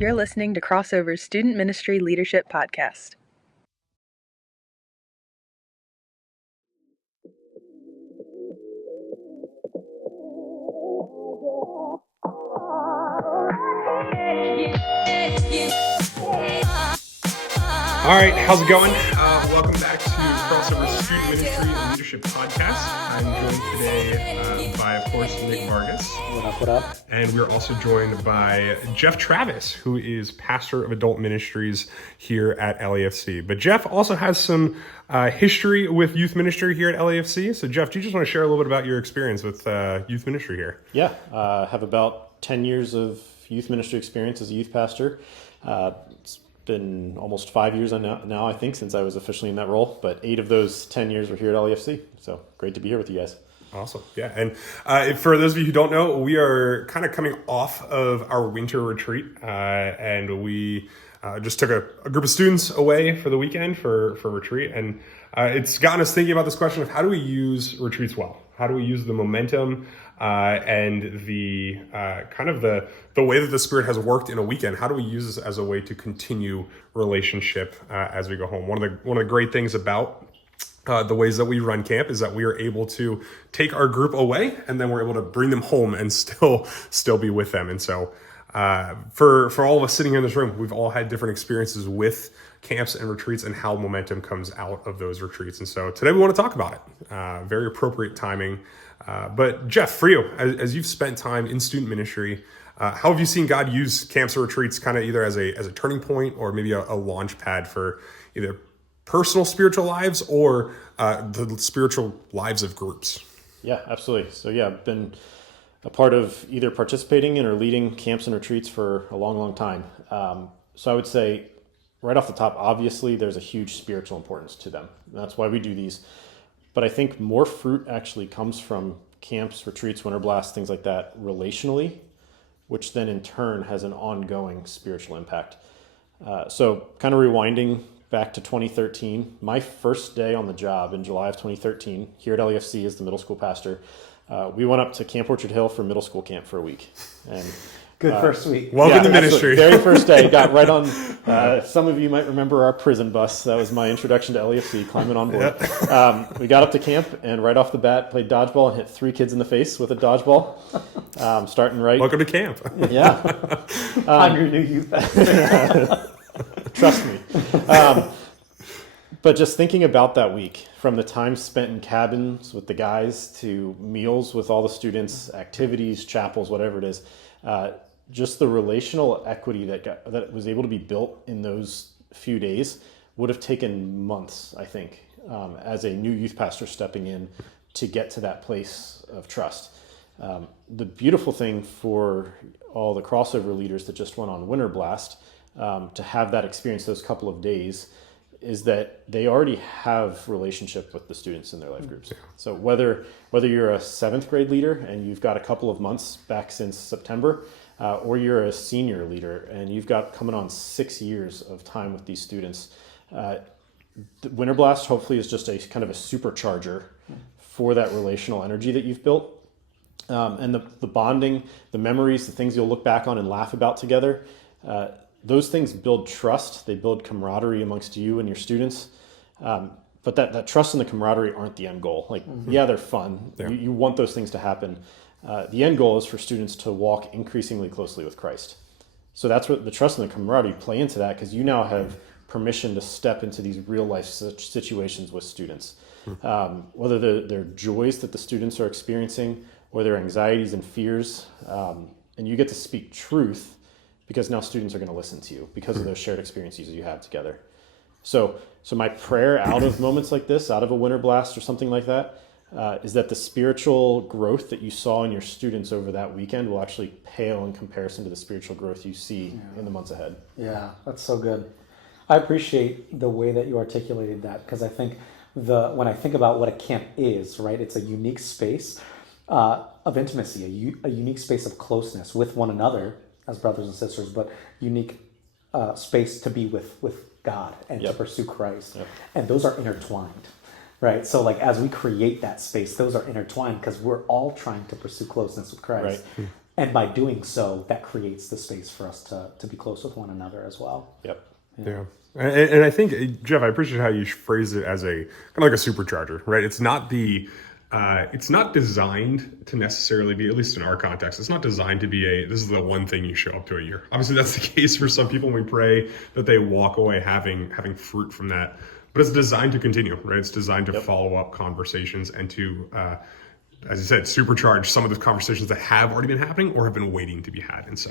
You're listening to Crossover's Student Ministry Leadership Podcast. All right, how's it going? Welcome back to Crossover's Student Ministry and Leadership Podcast. I'm joined today by, of course, Nick Vargas. What up? And we're also joined by Jeff Travis, who is pastor of adult ministries here at LAFC. But Jeff also has some history with youth ministry here at LAFC. So Jeff, do you just want to share a little bit about your experience with youth ministry here? Yeah, I have about 10 years of youth ministry experience as a youth pastor. It's been almost 5 years now, I think, since I was officially in that role. But 8 of those 10 years were here at LAFC. So great to be here with you guys. Awesome. Yeah. And for those of you who don't know, we are kind of coming off of our winter retreat. And we just took a group of students away for the weekend for retreat. And it's gotten us thinking about this question of how do we use retreats well? How do we use the momentum and the kind of the way that the Spirit has worked in a weekend? How do we use this as a way to continue relationship as we go home? One of the great things about the ways that we run camp is that we are able to take our group away and then we're able to bring them home and still be with them. And so for all of us sitting here in this room, we've all had different experiences with camps and retreats and how momentum comes out of those retreats. And so today we want to talk about it. Very appropriate timing. But Jeff, for you, as you've spent time in student ministry, how have you seen God use camps or retreats kind of either as a turning point or maybe a launch pad for either personal spiritual lives or the spiritual lives of groups? Yeah, absolutely. So yeah, I've been a part of either participating in or leading camps and retreats for a long, long time. So I would say right off the top, obviously there's a huge spiritual importance to them. And that's why we do these. But I think more fruit actually comes from camps, retreats, winter blasts, things like that relationally, which then in turn has an ongoing spiritual impact. So kind of rewinding back to 2013, my first day on the job in July of 2013 here at LAFC as the middle school pastor, we went up to Camp Orchard Hill for middle school camp for a week. And Good first week. Welcome to ministry. Very first day, got right on. Some of you might remember our prison bus. That was my introduction to LAFC, climbing on board. Yep. We got up to camp and right off the bat played dodgeball and hit 3 kids in the face with a dodgeball. Starting right. Welcome to camp. Yeah. I'm your new youth pastor. Trust me. But just thinking about that week, from the time spent in cabins with the guys to meals with all the students, activities, chapels, whatever it is, just the relational equity that was able to be built in those few days would have taken months, I think, as a new youth pastor stepping in to get to that place of trust. The beautiful thing for all the crossover leaders that just went on Winter Blast, to have that experience those couple of days, is that they already have relationship with the students in their life groups. So whether you're a 7th grade leader and you've got a couple of months back since September, or you're a senior leader and you've got coming on 6 years of time with these students, the Winter Blast hopefully is just a kind of a supercharger for that relational energy that you've built. And the bonding, the memories, the things you'll look back on and laugh about together, those things build trust. They build camaraderie amongst you and your students. But that trust and the camaraderie aren't the end goal. Yeah, they're fun. Yeah. You want those things to happen. The end goal is for students to walk increasingly closely with Christ. So that's what the trust and the camaraderie play into that, because you now have permission to step into these real life situations with students. Whether they're joys that the students are experiencing or their anxieties and fears, and you get to speak truth because now students are going to listen to you because of those shared experiences you have together. So my prayer out of moments like this, out of a Winter Blast or something like that, is that the spiritual growth that you saw in your students over that weekend will actually pale in comparison to the spiritual growth you see in the months ahead. Yeah, that's so good. I appreciate the way that you articulated that, because I think when I think about what a camp is, right, it's a unique space of intimacy, a unique space of closeness with one another as brothers and sisters, but unique space to be with God and to pursue Christ. Yep. And those are intertwined, right? So as we create that space, those are intertwined because we're all trying to pursue closeness with Christ. Right. And by doing so, that creates the space for us to be close with one another as well. Yep. Yeah. And I think, Jeff, I appreciate how you phrased it as a kind of like a supercharger, right? It's not designed to necessarily be, at least in our context, it's not designed to be this is the one thing you show up to a year. Obviously, that's the case for some people, and we pray that they walk away having fruit from that. But it's designed to continue, right? It's designed to follow up conversations and to, as you said, supercharge some of the conversations that have already been happening or have been waiting to be had. And so,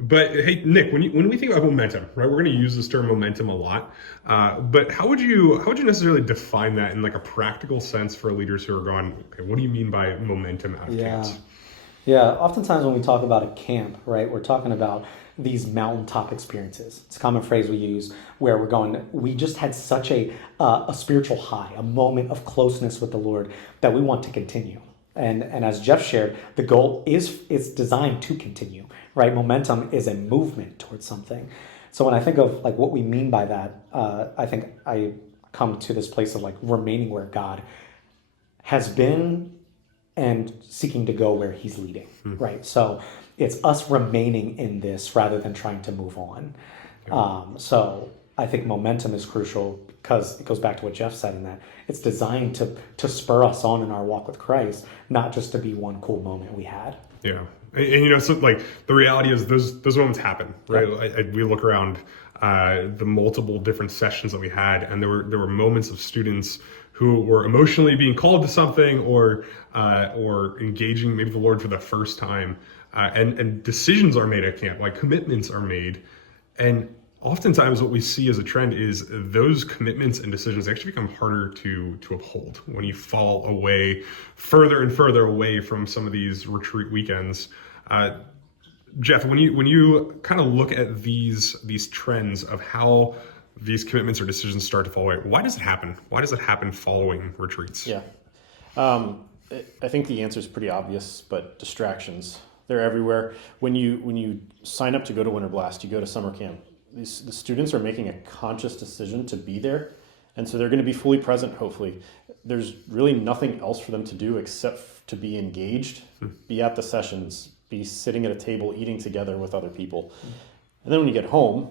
but hey, Nick, when we think about momentum, right, we're going to use this term momentum a lot. But how would you necessarily define that in like a practical sense for leaders who are going, okay, what do you mean by momentum out of camps? Yeah, oftentimes when we talk about a camp, right, we're talking about these mountaintop experiences. It's a common phrase we use where we're going, we just had such a spiritual high, a moment of closeness with the Lord that we want to continue. And as Jeff shared, the goal is designed to continue, right? Momentum is a movement towards something. So when I think of like what we mean by that, I think I come to this place of like remaining where God has been and seeking to go where he's leading, right? So it's us remaining in this rather than trying to move on. So I think momentum is crucial because it goes back to what Jeff said in that it's designed to spur us on in our walk with Christ, not just to be one cool moment we had. Yeah. And so like the reality is those moments happen, right? Yeah. We look around the multiple different sessions that we had, and there were moments of students who were emotionally being called to something or engaging maybe the Lord for the first time. And decisions are made at camp, like commitments are made. And oftentimes what we see as a trend is those commitments and decisions actually become harder to uphold when you fall away further and further away from some of these retreat weekends. Jeff, when you kind of look at these trends of how these commitments or decisions start to fall away, why does it happen? Why does it happen following retreats? Yeah. I think the answer is pretty obvious, but distractions. They're everywhere. When you sign up to go to Winter Blast, you go to summer camp, the students are making a conscious decision to be there. And so they're going to be fully present, hopefully. There's really nothing else for them to do except to be engaged, be at the sessions, be sitting at a table, eating together with other people. And then when you get home,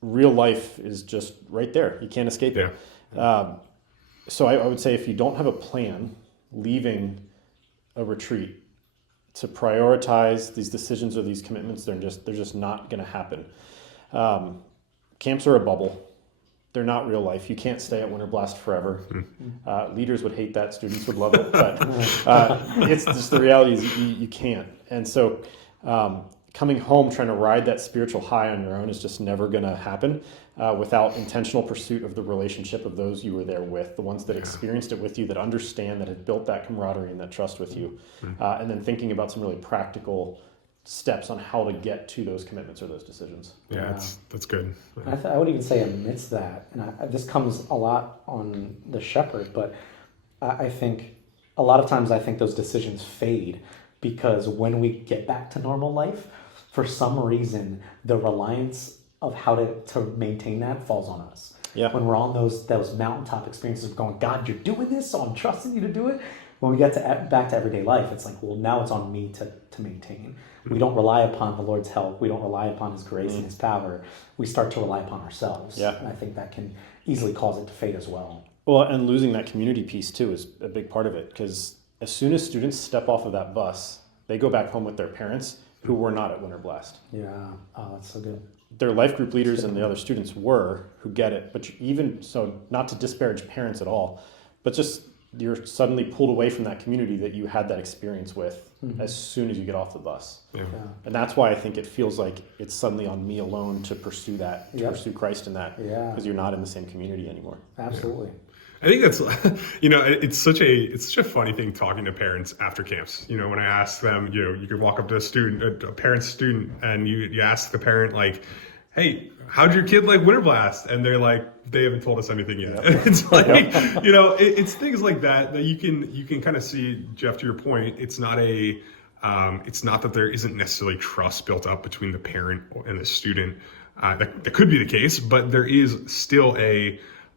real life is just right there. You can't escape it. So I would say if you don't have a plan leaving a retreat to prioritize these decisions or these commitments, they're just not going to happen. Camps are a bubble. They're not real life. You can't stay at Winter Blast forever. Leaders would hate that. Students would love it. But it's just the reality is you can't. And so coming home trying to ride that spiritual high on your own is just never going to happen without intentional pursuit of the relationship of those you were there with, the ones that experienced it with you, that understand, that have built that camaraderie and that trust with you. And then thinking about some really practical steps on how to get to those commitments or those decisions. Yeah, that's good. I would even say amidst that, and this comes a lot on the shepherd, but I think a lot of times I think those decisions fade because when we get back to normal life, for some reason, the reliance of how to maintain that falls on us. Yeah. When we're on those mountaintop experiences of going, God, you're doing this, so I'm trusting you to do it. When we get back to everyday life, it's like, well, now it's on me to maintain. We don't rely upon the Lord's help. We don't rely upon his grace and his power. We start to rely upon ourselves. Yeah. And I think that can easily cause it to fade as well. Well, and losing that community piece too is a big part of it, because as soon as students step off of that bus, they go back home with their parents who were not at Winter Blast. Yeah. Oh, that's so good. Their life group leaders and the other students were, who get it. But even so, not to disparage parents at all, but just you're suddenly pulled away from that community that you had that experience with as soon as you get off the bus. Yeah. And that's why I think it feels like it's suddenly on me alone to pursue that, to pursue Christ in that, because you're not in the same community anymore. Absolutely. I think that's, it's such a funny thing talking to parents after camps. When I ask them, you could walk up to a parent student, and you ask the parent, like, hey, how'd your kid like Winter Blast? And they're like, they haven't told us anything yet. Yep. It's like, it's things like that you can kind of see, Jeff, to your point. It's not that there isn't necessarily trust built up between the parent and the student. That could be the case, but there is still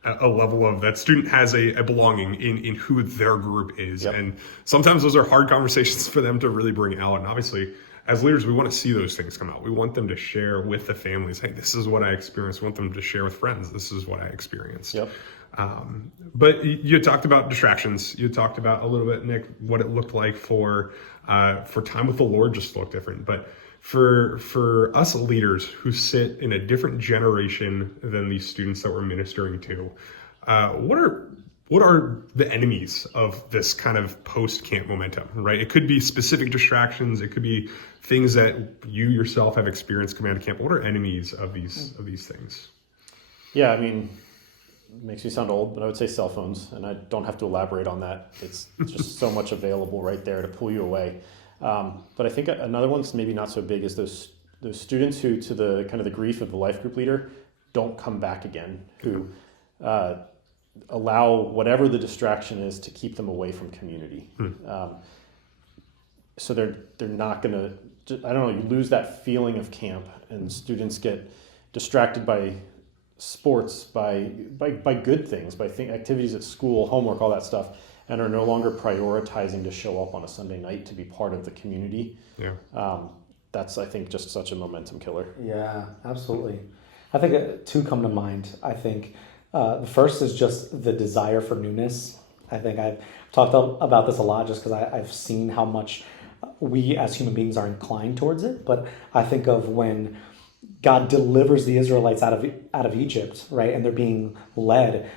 a level of that student has a belonging in who their group is. Yep. And sometimes those are hard conversations for them to really bring out. And obviously, as leaders, we want to see those things come out. We want them to share with the families, hey, this is what I experienced. We want them to share with friends, this is what I experienced. Yep. But you talked about distractions. You talked about a little bit, Nick, what it looked like for time with the Lord just looked different. But for us leaders who sit in a different generation than these students that we're ministering to, what are the enemies of this kind of post-camp momentum, right? It could be specific distractions. It could be things that you yourself have experienced coming out of camp. What are enemies of these things? Yeah, I mean, it makes me sound old, but I would say cell phones, and I don't have to elaborate on that. It's just so much available right there to pull you away. But I think another one that's maybe not so big is those students who, to the kind of the grief of the life group leader, don't come back again, who allow whatever the distraction is to keep them away from community. So they're not going to, I don't know, you lose that feeling of camp, and students get distracted by sports, by good things, by activities at school, homework, all that stuff, and are no longer prioritizing to show up on a Sunday night to be part of the community. Yeah. That's, I think, just such a momentum killer. Yeah, absolutely. I think two come to mind. I think the first is just the desire for newness. I think I've talked about this a lot just because I've seen how much we as human beings are inclined towards it. But I think of when God delivers the Israelites out of Egypt, right, and they're being led,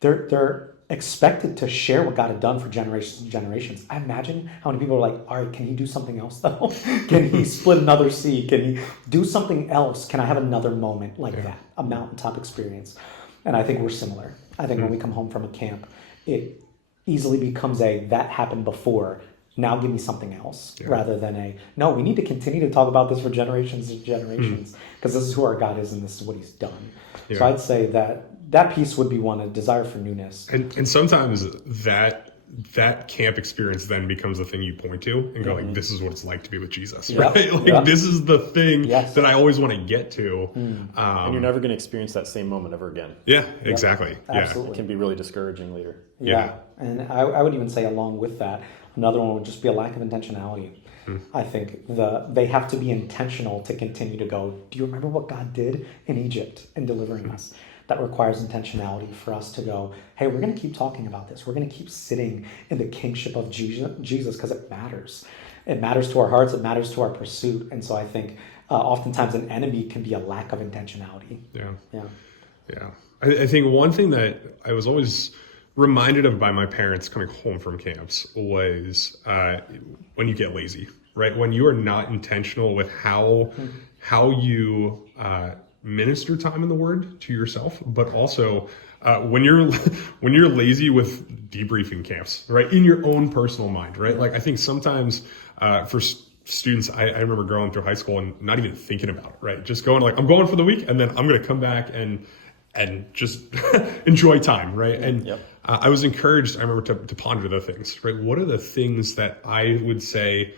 they're expected to share what God had done for generations and generations. I imagine how many people are like, all right, can he do something else though? Can he split another sea? Can he do something else? Can I have another moment like that, a mountaintop experience? And I think we're similar. I think when we come home from a camp, it easily becomes that happened before. Now give me something else, rather than no, we need to continue to talk about this for generations and generations, because this is who our God is and this is what he's done. Yeah. So I'd say that piece would be one, a desire for newness. And sometimes that camp experience then becomes the thing you point to and go like, this is what it's like to be with Jesus, right? Like this is the thing that I always want to get to. And you're never going to experience that same moment ever again. Yeah, exactly. Absolutely. It can be really discouraging later. Yeah. And I would even say along with that, another one would just be a lack of intentionality. I think they have to be intentional to continue to go, do you remember what God did in Egypt in delivering us? That requires intentionality for us to go, hey, we're going to keep talking about this. We're going to keep sitting in the kingship of Jesus because it matters. It matters to our hearts. It matters to our pursuit. And so I think oftentimes an enemy can be a lack of intentionality. Yeah. I think one thing that I was always reminded of by my parents coming home from camps was when you get lazy, right? When you are not intentional with how you minister time in the Word to yourself, but also when you're lazy with debriefing camps, right? In your own personal mind, right? Like I think sometimes for students, I remember growing through high school and not even thinking about it, right? Just going like, I'm going for the week and then I'm going to come back and just enjoy time, right? And I was encouraged, I remember to ponder the things, right? What are the things that I would say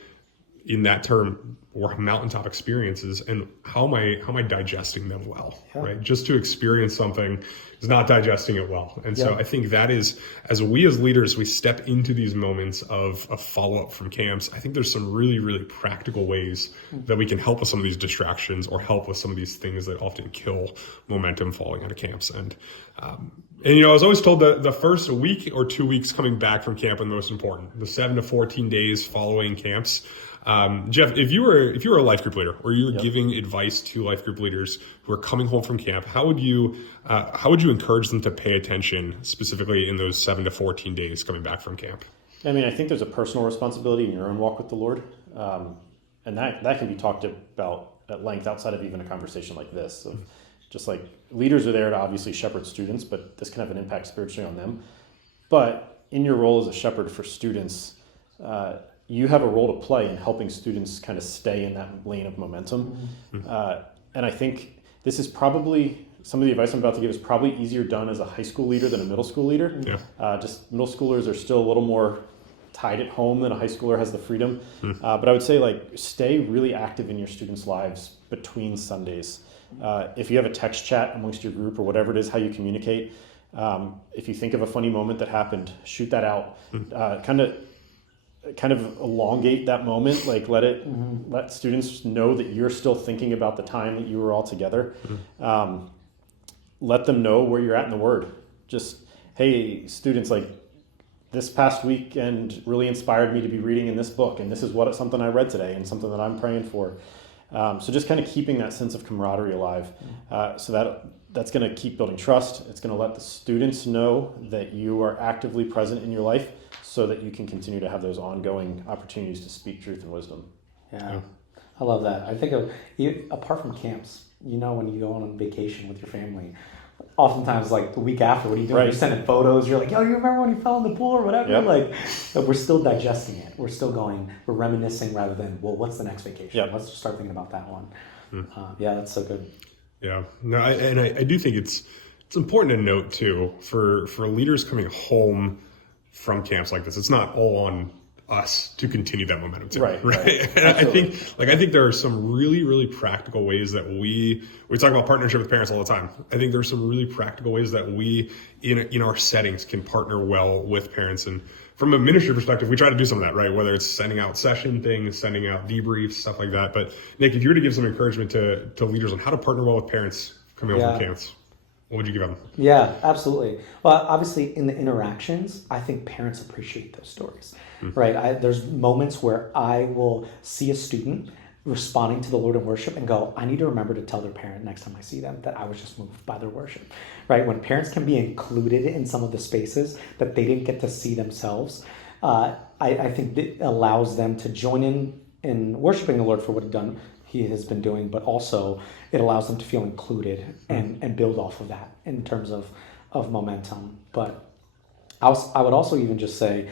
in that term or mountaintop experiences, and how am I digesting them well, right? Just to experience something is not digesting it well. And so I think that is, as leaders, we step into these moments of follow-up from camps, I think there's some really, really practical ways that we can help with some of these distractions or help with some of these things that often kill momentum falling out of camps. And I was always told that the first week or 2 weeks coming back from camp are the most important, the 7 to 14 days following camps. Jeff, if you were a life group leader or you were giving advice to life group leaders who are coming home from camp, how would you encourage them to pay attention specifically in those 7 to 14 days coming back from camp? I mean, I think there's a personal responsibility in your own walk with the Lord. And that can be talked about at length outside of even a conversation like this. Of just like leaders are there to obviously shepherd students, but this can have an impact spiritually on them. But in your role as a shepherd for students, you have a role to play in helping students kind of stay in that lane of momentum. And I think this is probably, some of the advice I'm about to give is probably easier done as a high school leader than a middle school leader. Just middle schoolers are still a little more tied at home than a high schooler has the freedom. But I would say stay really active in your students' lives between Sundays. If you have a text chat amongst your group or whatever it is, how you communicate, If you think of a funny moment that happened, shoot that out. Kind of elongate that moment, like let students know that you're still thinking about the time that you were all together. Let them know where you're at in the Word. Just, hey, students, like this past weekend really inspired me to be reading in this book, and this is something I read today and something that I'm praying for. So just kind of keeping that sense of camaraderie alive. So that's going to keep building trust. It's going to let the students know that you are actively present in your life so that you can continue to have those ongoing opportunities to speak truth and wisdom. Yeah, I love that. I think apart from camps, when you go on vacation with your family, oftentimes like the week after, what are you doing? Right. You're sending photos. You're like, yo, you remember when you fell in the pool or whatever? Yep. Like, but we're still digesting it. We're still we're reminiscing rather than, well, what's the next vacation? Yep. Let's just start thinking about that one. Yeah, that's so good. Yeah, no, I do think it's important to note too for leaders coming home from camps like this. It's not all on us to continue that momentum too, right? And I think there are some really, really practical ways that we talk about partnership with parents all the time. I think there's some really practical ways that we in our settings can partner well with parents. And from a ministry perspective, we try to do some of that, right? Whether it's sending out session things, sending out debriefs, stuff like that. But Nick, if you were to give some encouragement to leaders on how to partner well with parents coming home from camps, what would you give them? Yeah, absolutely. Well, obviously in the interactions, I think parents appreciate those stories, right? There's moments where I will see a student responding to the Lord in worship and go, I need to remember to tell their parent next time I see them that I was just moved by their worship, right? When parents can be included in some of the spaces that they didn't get to see themselves, I think it allows them to join in worshiping the Lord for what he has been doing, but also it allows them to feel included and build off of that in terms of momentum. But I would also even just say,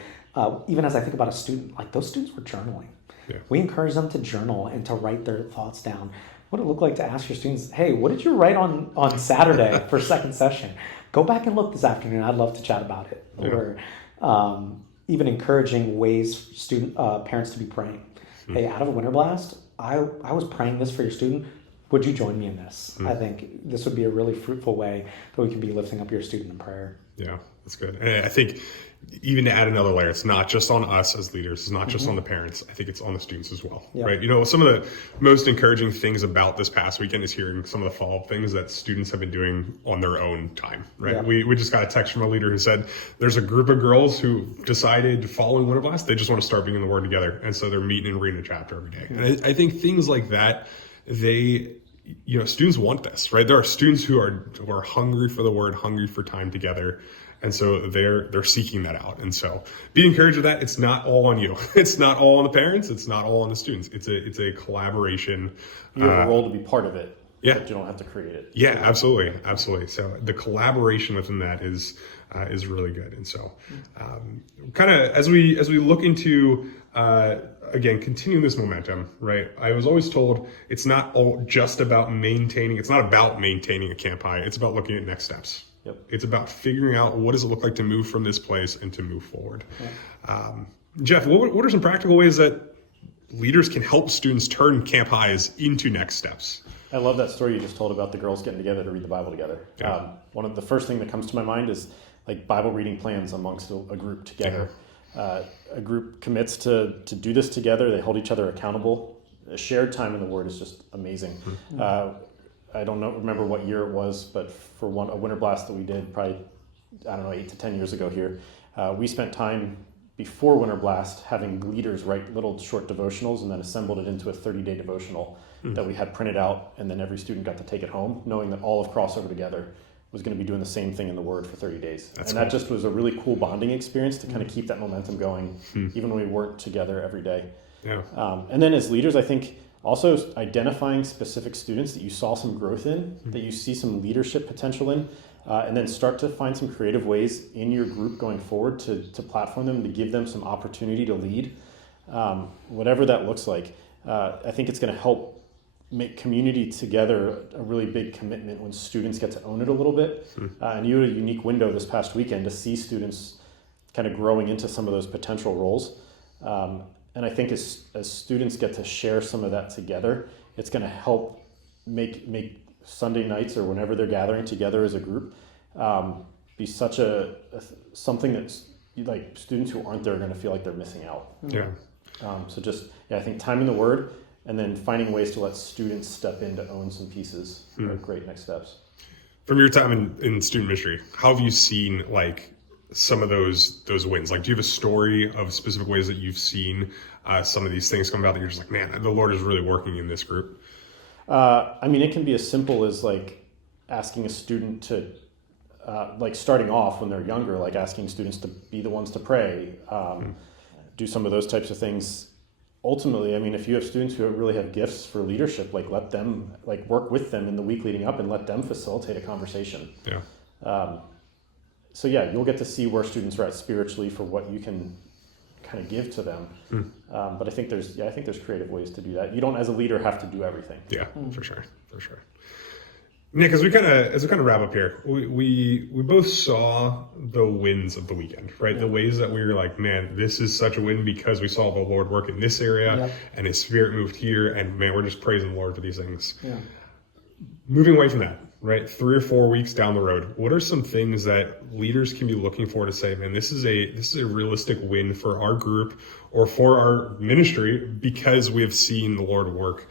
even as I think about a student, like those students were journaling. Yeah. We encourage them to journal and to write their thoughts down. What would it look like to ask your students, hey, what did you write on Saturday for second session? Go back and look this afternoon. I'd love to chat about it. Yeah. Or even encouraging parents to be praying. Hey, out of a winter blast, I was praying this for your student. Would you join me in this? I think this would be a really fruitful way that we can be lifting up your student in prayer. Yeah, that's good. And I think even to add another layer, it's not just on us as leaders. It's not just on the parents. I think it's on the students as well, right? Some of the most encouraging things about this past weekend is hearing some of the follow-up things that students have been doing on their own time, right? Yeah. We just got a text from a leader who said there's a group of girls who decided following Winter Blast, they just want to start being in the Word together. And so they're meeting and reading a chapter every day. And I think things like that, students want this, right? There are students who are hungry for the Word, hungry for time together. And so they're seeking that out. And so be encouraged with that. It's not all on you. It's not all on the parents. It's not all on the students. It's a collaboration. You have a role to be part of it. Yeah. But you don't have to create it. Yeah, absolutely. Absolutely. So the collaboration within that is really good. And so kind of as we look into again, continuing this momentum, right? I was always told it's not all just about maintaining. It's not about maintaining a camp high. It's about looking at next steps. Yep. It's about figuring out what does it look like to move from this place and to move forward. Yeah. Jeff, what are some practical ways that leaders can help students turn camp highs into next steps? I love that story you just told about the girls getting together to read the Bible together. Yeah. One of the first thing that comes to my mind is like Bible reading plans amongst a group together. Yeah. A group commits to do this together. They hold each other accountable. A shared time in the Word is just amazing. Mm-hmm. I don't remember what year it was, but for a Winter Blast that we did probably, 8 to 10 years ago here, we spent time before Winter Blast having leaders write little short devotionals and then assembled it into a 30-day devotional that we had printed out, and then every student got to take it home, knowing that all of Crossover Together was going to be doing the same thing in the Word for 30 days. That's cool. That just was a really cool bonding experience to kind of keep that momentum going, even when we weren't together every day. Yeah. And then as leaders, I think also identifying specific students that you saw some growth in, that you see some leadership potential in, and then start to find some creative ways in your group going forward to platform them, to give them some opportunity to lead, whatever that looks like. I think it's going to help make community together a really big commitment when students get to own it a little bit. And you had a unique window this past weekend to see students kind of growing into some of those potential roles. And I think as students get to share some of that together, it's going to help make Sunday nights or whenever they're gathering together as a group be such something that's like students who aren't there are going to feel like they're missing out. Yeah. So just, I think time in the Word and then finding ways to let students step in to own some pieces are great next steps. From your time in student ministry, how have you seen like some of those wins? Like, do you have a story of specific ways that you've seen some of these things come about that you're just like, man, the Lord is really working in this group? I mean, it can be as simple as like asking a student to, like starting off when they're younger, like asking students to be the ones to pray, do some of those types of things. Ultimately, I mean, if you have students who really have gifts for leadership, like let them, like work with them in the week leading up and let them facilitate a conversation. Yeah. So yeah, you'll get to see where students are at spiritually for what you can kind of give to them. But I think there's creative ways to do that. You don't, as a leader, have to do everything. Yeah, for sure. Nick, as we kind of wrap up here, we both saw the wins of the weekend, right? Yeah. The ways that we were like, man, this is such a win because we saw the Lord work in this area and His Spirit moved here, and man, we're just praising the Lord for these things. Yeah. Moving away from that, right? 3 or 4 weeks down the road, what are some things that leaders can be looking for to say, man, this is a realistic win for our group or for our ministry because we have seen the Lord work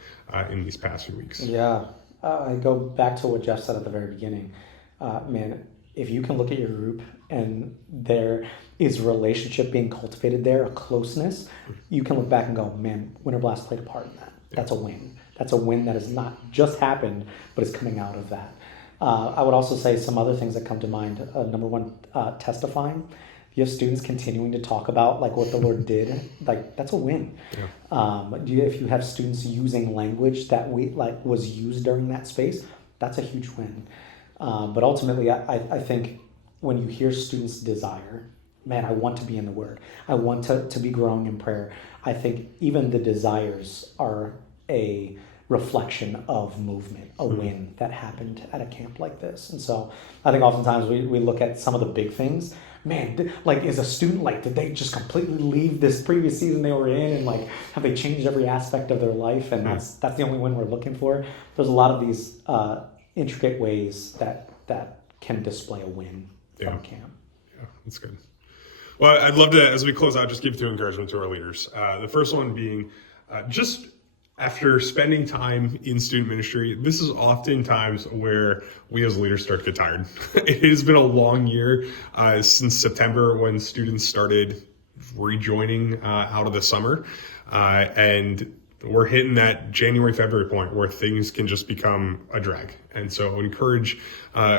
in these past few weeks? Yeah. I go back to what Jeff said at the very beginning. Man, if you can look at your group and there is relationship being cultivated there, a closeness, you can look back and go, man, Winter Blast played a part in that. That's a win. That's a win that has not just happened, but is coming out of that. I would also say some other things that come to mind. Number one, testifying. If you have students continuing to talk about like what the Lord did, like that's a win. Yeah. If you have students using language that was used during that space, that's a huge win. But ultimately, I think when you hear students' desire, man, I want to be in the Word. I want to be growing in prayer. I think even the desires are a reflection of movement, a win that happened at a camp like this. And so I think oftentimes we look at some of the big things. Man, like as a student, like did they just completely leave this previous season they were in and like have they changed every aspect of their life? And that's the only win we're looking for. There's a lot of these intricate ways that can display a win from camp. Yeah, that's good. Well, I'd love to, as we close out, just give 2 encouragement to our leaders. The first one being just after spending time in student ministry, this is often times where we as leaders start to get tired. It has been a long year since September when students started rejoining out of the summer. And we're hitting that January, February point where things can just become a drag. And so I would encourage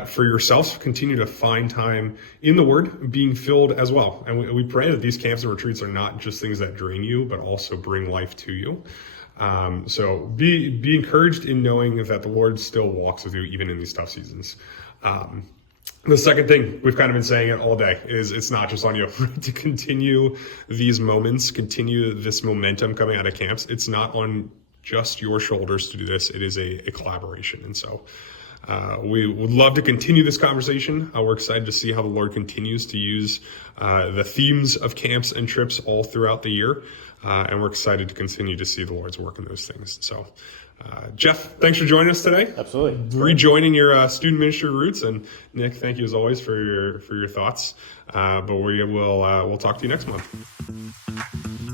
for yourselves to continue to find time in the Word, being filled as well. And we pray that these camps and retreats are not just things that drain you, but also bring life to you. So be encouraged in knowing that the Lord still walks with you even in these tough seasons. The second thing, we've kind of been saying it all day, is it's not just on you to continue these moments, continue this momentum coming out of camps. It's not on just your shoulders to do this. It is a collaboration. And so we would love to continue this conversation. We're excited to see how the Lord continues to use the themes of camps and trips all throughout the year. And we're excited to continue to see the Lord's work in those things. So, Jeff, thanks for joining us today. Absolutely. Rejoining your student ministry roots. And Nick, thank you as always for your thoughts. But we'll talk to you next month.